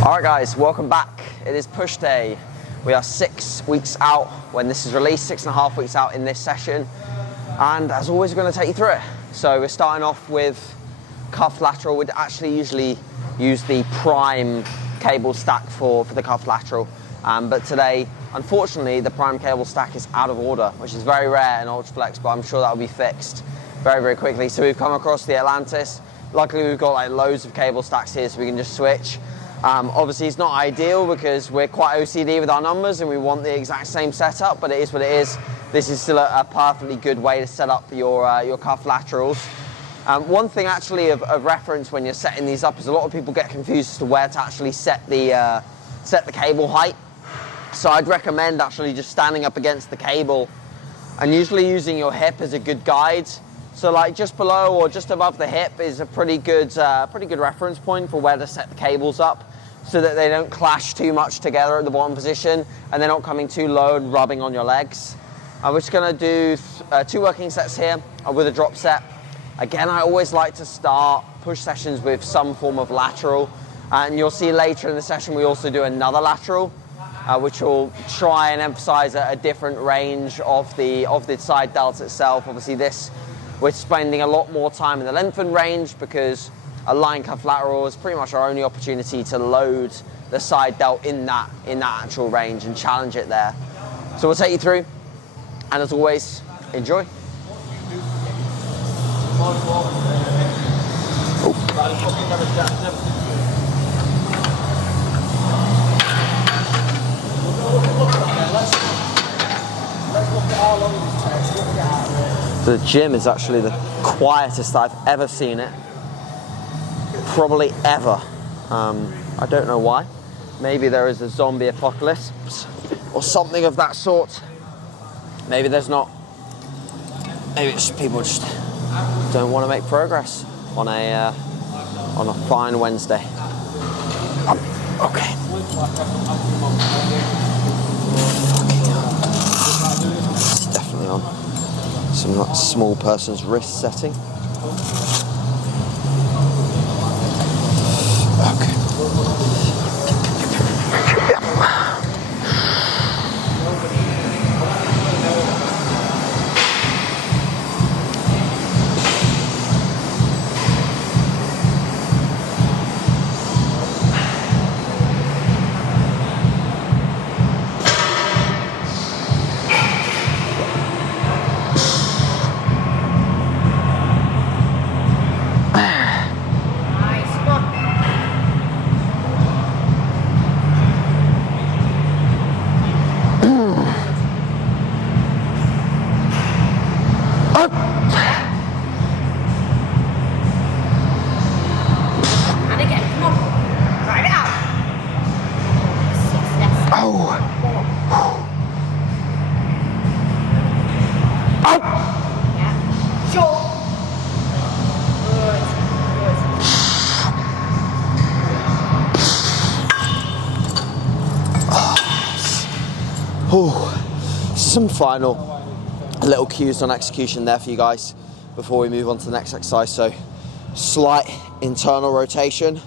Alright guys, welcome back. It is push day. We are 6 weeks out when this is released, 6.5 weeks out in this session. And as always, we're going to take you through it. So we're starting off with cuff lateral. We'd actually usually use the prime cable stack for the cuff lateral. But today, unfortunately, the prime cable stack is out of order, which is very rare in Ultraflex, but I'm sure that will be fixed very, very quickly. So we've come across the Atlantis. Luckily, we've got like loads of cable stacks here, so we can just switch. Obviously, it's not ideal because we're quite OCD with our numbers and we want the exact same setup, but it is what it is. This is still a perfectly good way to set up your cuff laterals. One thing actually of reference when you're setting these up is a lot of people get confused as to where to actually set the cable height. So I'd recommend actually just standing up against the cable and usually using your hip as a good guide. So like just below or just above the hip is a pretty good reference point for where to set the cables up, so that they don't clash too much together at the bottom position and they're not coming too low and rubbing on your legs. We're just going to do 2 working sets here with a drop set. Again, I always like to start push sessions with some form of lateral, and you'll see later in the session we also do another lateral, which will try and emphasize a different range of the side delt itself. Obviously this, we're spending a lot more time in the lengthened range because a line cuff lateral is pretty much our only opportunity to load the side delt in that actual range and challenge it there. So we'll take you through, and as always, enjoy. The gym is actually the quietest I've ever seen it. Probably ever. I don't know why. Maybe there is a zombie apocalypse or something of that sort. Maybe there's not. Maybe it's people just don't want to make progress on a fine Wednesday. Okay. It's definitely on some like small person's wrist setting. Okay. Some final little cues on execution there for you guys before we move on to the next exercise. So slight internal rotation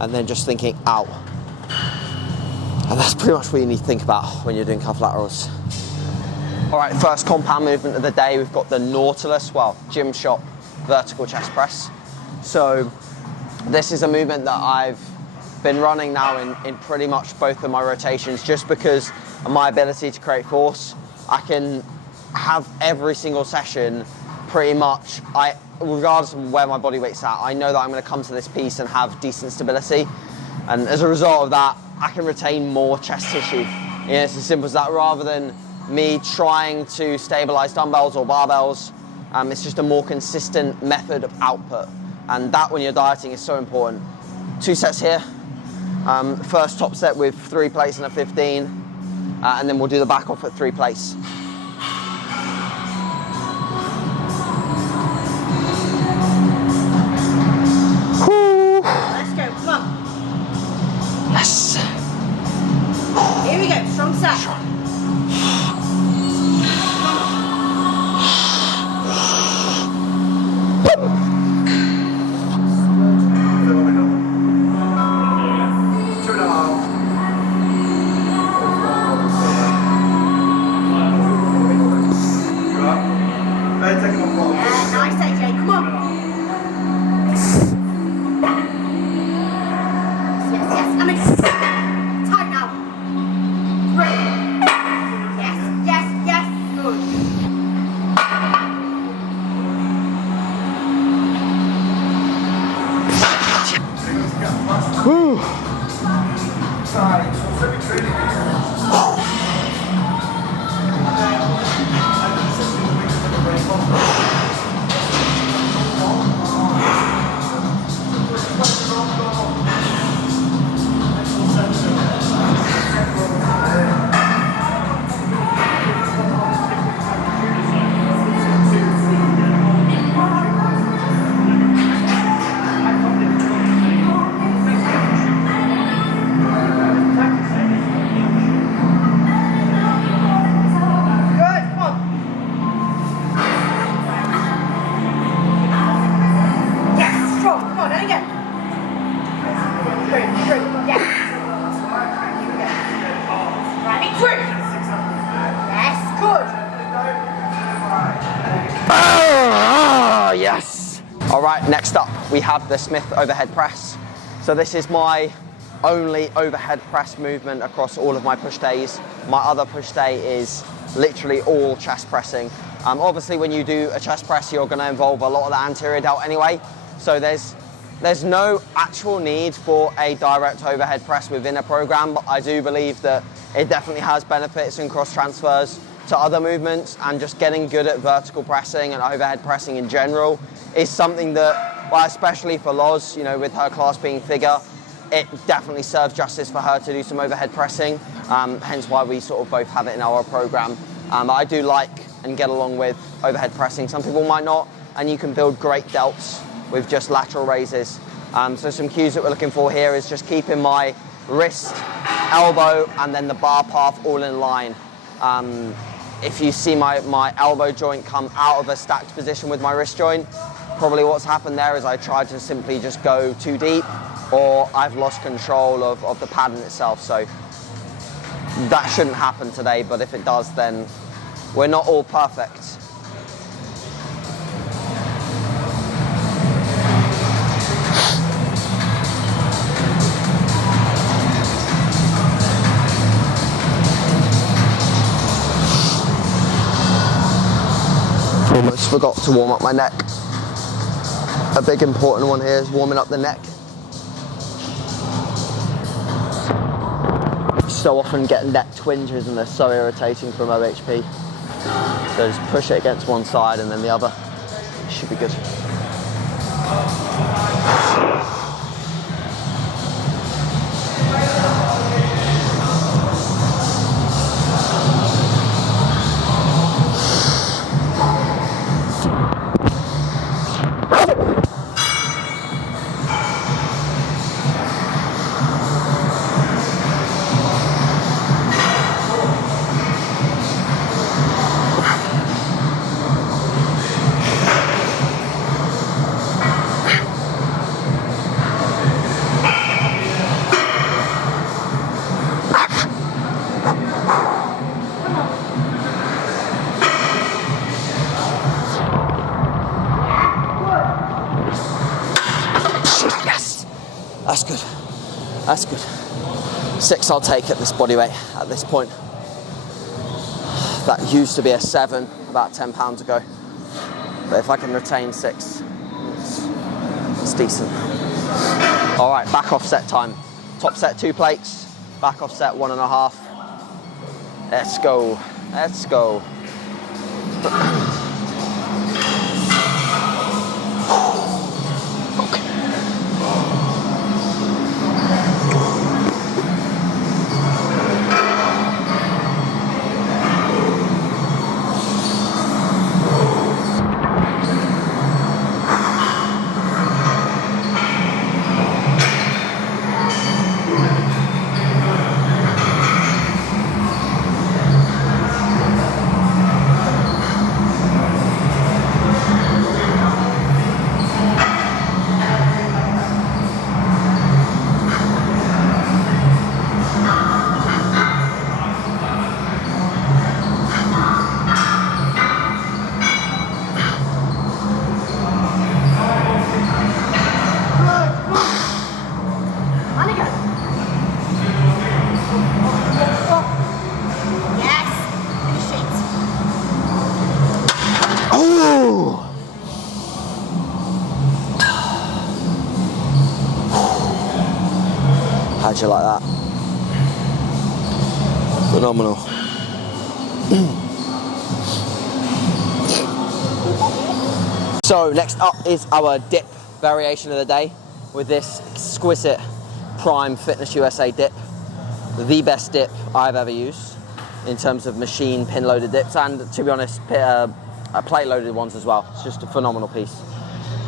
and then just thinking out. And that's pretty much what you need to think about when you're doing cuff laterals. All right, first compound movement of the day, we've got the Nautilus, well, gym shop vertical chest press. So this is a movement that I've been running now in pretty much both of my rotations, just because of my ability to create force. I can have every single session pretty much, regardless of where my body weight's at, I know that I'm going to come to this piece and have decent stability. And as a result of that, I can retain more chest tissue. You know, it's as simple as that. Rather than me trying to stabilize dumbbells or barbells, it's just a more consistent method of output. And that, when you're dieting, is so important. 2 sets here. First top set with 3 plates and a 15. And then we'll do the back off at 3 plates. Woo. Let's go, come on. Yes. Here we go, strong set. Next up, we have the Smith overhead press. So this is my only overhead press movement across all of my push days. My other push day is literally all chest pressing. Obviously, when you do a chest press, you're going to involve a lot of the anterior delt anyway. So there's no actual need for a direct overhead press within a program, but I do believe that it definitely has benefits and cross transfers to other movements, and just getting good at vertical pressing and overhead pressing in general is something that, well, especially for Loz, you know, with her class being figure, it definitely serves justice for her to do some overhead pressing, hence why we sort of both have it in our program. I do like and get along with overhead pressing. Some people might not, and you can build great delts with just lateral raises. So some cues that we're looking for here is just keeping my wrist, elbow, and then the bar path all in line. If you see my elbow joint come out of a stacked position with my wrist joint, probably what's happened there is I tried to simply just go too deep, or I've lost control of the pattern itself. So that shouldn't happen today, but if it does, then we're not all perfect. Almost forgot to warm up my neck. A big important one here is warming up the neck. So often get neck twinges and they're so irritating from OHP. So just push it against one side and then the other. It should be good. That's good. That's good. 6 I'll take at this body weight at this point. That used to be a 7 about 10 pounds ago. But if I can retain 6, it's decent. All right, back off set time. Top set 2 plates, back off set 1.5. Let's go. Let's go. How'd you like that? Phenomenal. So next up is our dip variation of the day with this exquisite Prime Fitness USA dip. The best dip I've ever used in terms of machine pin loaded dips, and to be honest, plate loaded ones as well. It's just a phenomenal piece.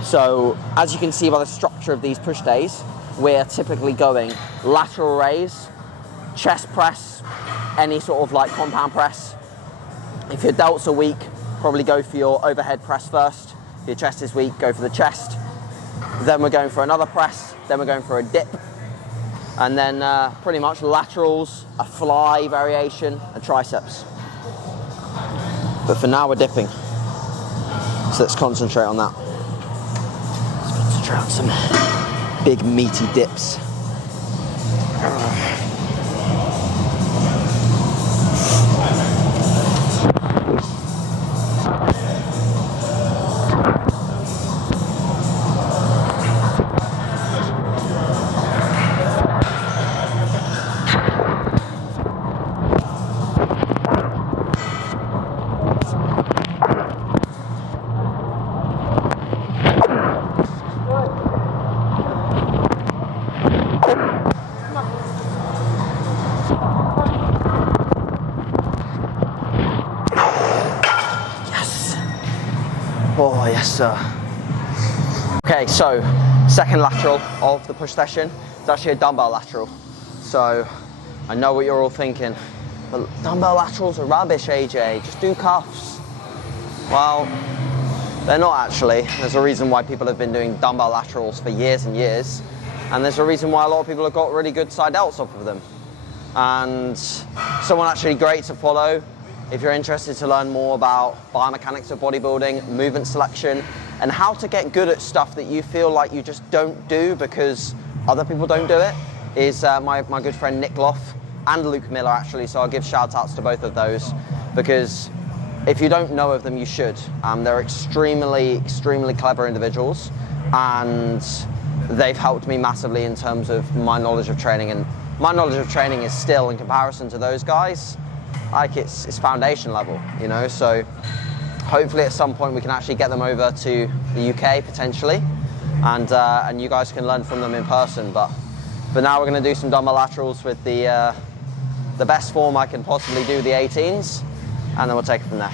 So as you can see by the structure of these push days, we're typically going lateral raise, chest press, any sort of like compound press. If your delts are weak, probably go for your overhead press first. If your chest is weak, go for the chest. Then we're going for another press, then we're going for a dip. And then pretty much laterals, a fly variation, and triceps. But for now we're dipping. So let's concentrate on that. Try out some big meaty dips. Oh, yes, sir. Okay, so second lateral of the push session is actually a dumbbell lateral. So I know what you're all thinking, but dumbbell laterals are rubbish, AJ. Just do cuffs. Well, they're not actually. There's a reason why people have been doing dumbbell laterals for years and years, and there's a reason why a lot of people have got really good side delts off of them. And someone actually great to follow, if you're interested to learn more about biomechanics of bodybuilding, movement selection, and how to get good at stuff that you feel like you just don't do because other people don't do it, is my good friend Nick Loff and Luke Miller, actually. So I'll give shout outs to both of those, because if you don't know of them, you should. They're extremely clever individuals, and they've helped me massively in terms of my knowledge of training. And my knowledge of training is still, in comparison to those guys, like it's foundation level, you know. So hopefully at some point we can actually get them over to the UK potentially, and you guys can learn from them in person. But now we're going to do some dumbbell laterals with the best form I can possibly do, the 18s, and then we'll take it from there.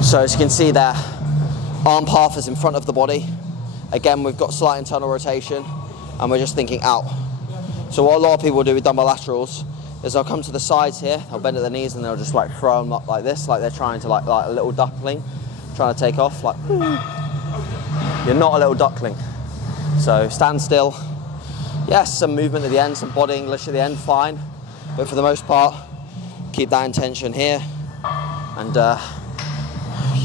So as you can see there, arm path is in front of the body. Again, we've got slight internal rotation, and we're just thinking out. So what a lot of people do with dumbbell laterals is they'll come to the sides here, they'll bend at their knees, and they'll just like throw them up like this, like they're trying to like a little duckling, trying to take off. Like, you're not a little duckling. So stand still. Yes, some movement at the end, some body English at the end, fine. But for the most part, keep that intention here, and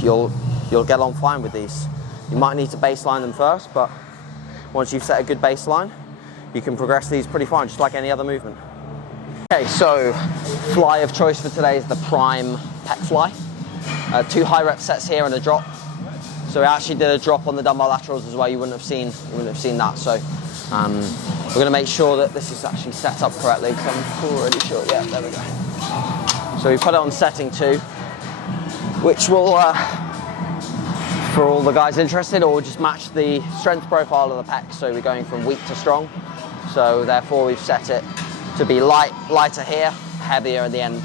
you'll get on fine with these. You might need to baseline them first, but once you've set a good baseline, you can progress these pretty fine, just like any other movement. Okay, so fly of choice for today is the Prime Pec Fly. 2 high rep sets here and a drop. So we actually did a drop on the dumbbell laterals as well. You wouldn't have seen that. So we're going to make sure that this is actually set up correctly, because I'm already sure. Yeah, there we go. So we put it on setting 2, which will, for all the guys interested, or just match the strength profile of the pec. So we're going from weak to strong. So therefore we've set it to be lighter here, heavier at the end.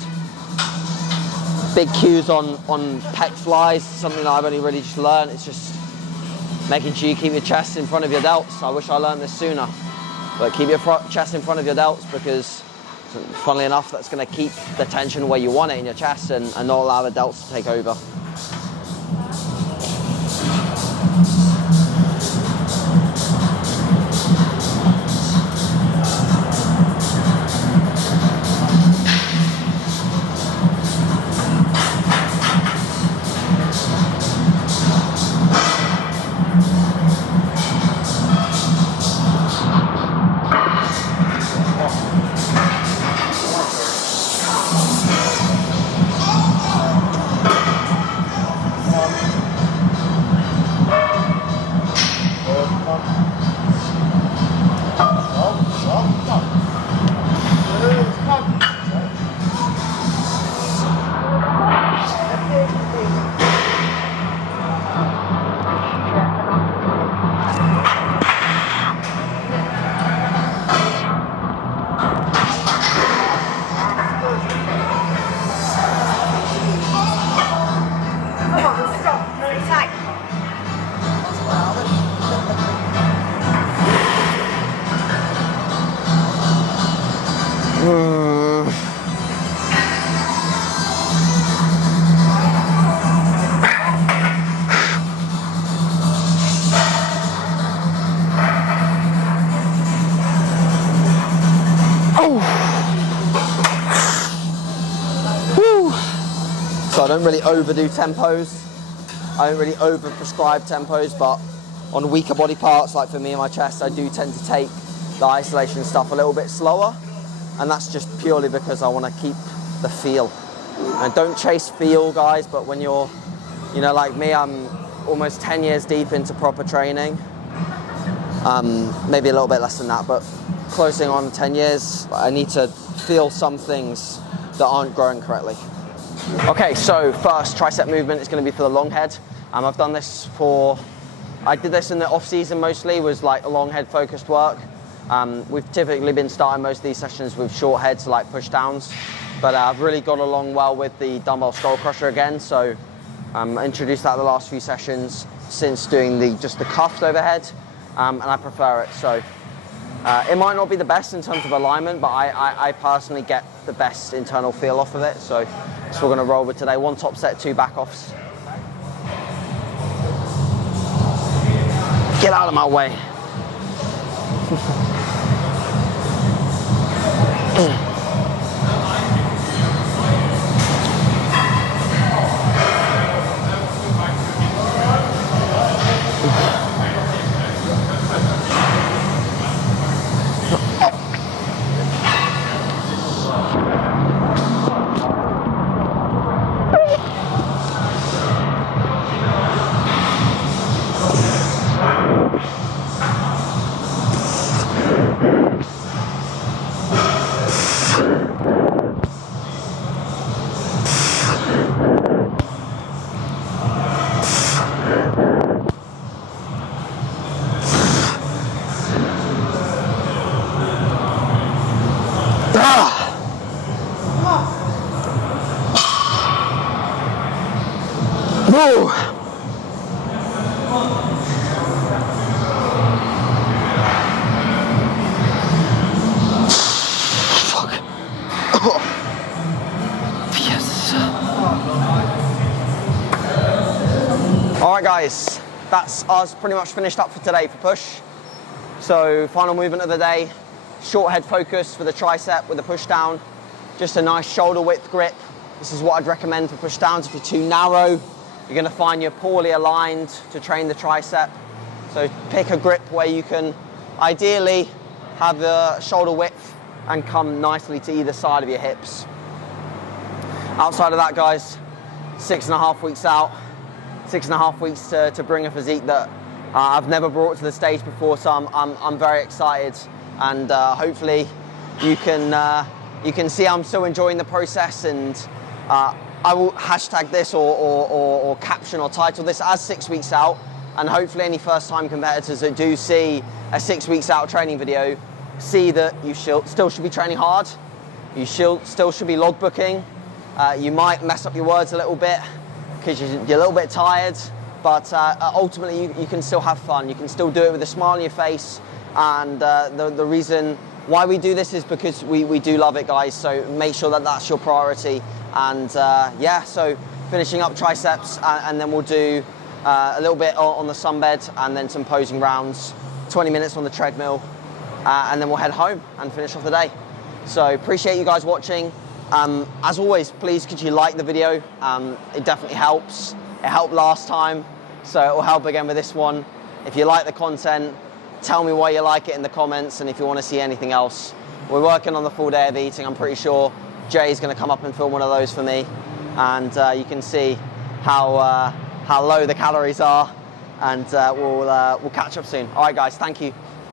Big cues on pec flies, something that I've only really just learned. It's just making sure you keep your chest in front of your delts. I wish I learned this sooner. But keep your chest in front of your delts, because funnily enough, that's going to keep the tension where you want it in your chest, and not allow the delts to take over. So I don't really overdo tempos. I don't really over prescribe tempos, but on weaker body parts, like for me and my chest, I do tend to take the isolation stuff a little bit slower. And that's just purely because I want to keep the feel. And don't chase feel, guys, but when you're, you know, like me, I'm almost 10 years deep into proper training. Maybe a little bit less than that, but closing on 10 years, I need to feel some things that aren't growing correctly. Okay, so first tricep movement is going to be for the long head. I've done this I did this in the off season mostly, was like a long head focused work. We've typically been starting most of these sessions with short heads, like push downs, but I've really got along well with the Dumbbell Skullcrusher again, so I introduced that the last few sessions since doing just the cuffed overhead, and I prefer it. So it might not be the best in terms of alignment, but I personally get the best internal feel off of it. So we're going to roll with today. 1 top set, 2 back offs. Get out of my way. Whoa. Fuck. Oh. Yes. All right, guys, that's us pretty much finished up for today for push. So final movement of the day, short head focus for the tricep with a push down, just a nice shoulder width grip. This is what I'd recommend for push downs. If you're too narrow, you're going to find you're poorly aligned to train the tricep. So pick a grip where you can ideally have the shoulder width and come nicely to either side of your hips. Outside of that, guys, 6.5 weeks out, 6.5 weeks to bring a physique that I've never brought to the stage before, so I'm very excited, and hopefully you can see I'm still enjoying the process, and I will hashtag this or caption or title this as 6 weeks out, and hopefully any first time competitors that do see a 6 weeks out training video see that you still should be training hard, you still should be logbooking. You might mess up your words a little bit because you're a little bit tired, but ultimately you can still have fun. You can still do it with a smile on your face, and the reason why we do this is because we do love it, guys, so make sure that that's your priority. And yeah, so finishing up triceps, and then we'll do a little bit on the sunbed, and then some posing rounds, 20 minutes on the treadmill, and then we'll head home and finish off the day. So appreciate you guys watching. As always, please could you like the video? It definitely helps. It helped last time, so it will help again with this one. If you like the content, tell me why you like it in the comments, and if you want to see anything else. We're working on the full day of eating. I'm pretty sure Jay's going to come up and film one of those for me, and you can see how low the calories are, and we'll catch up soon. All right, guys, thank you.